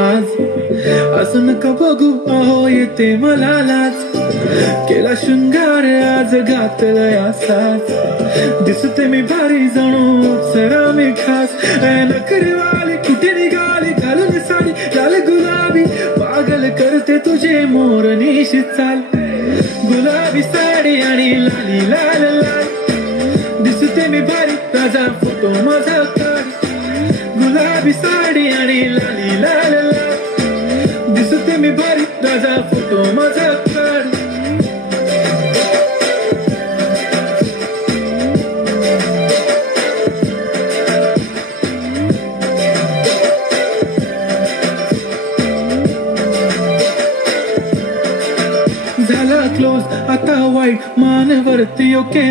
आज असं नका बघू अहो येते मला लाज केला शृंगार आज घातलाय असाच दिसते मी भारी जणू सरा मी खास नखरेवाली कुठे निघाली घालून साडी लाल गुलाबी पागल करते तुझे मोरनीशी चाल गुलाबी साडी आणि लाली लाल लाल दिसते मी भारी ताजा फोटो माझा काढ गुलाबी साडी आणि लाली लाल लाल दिसते मी भारी ताजा फोटो माझा काढ झाला क्लोज आता वाईट मानवरती ओके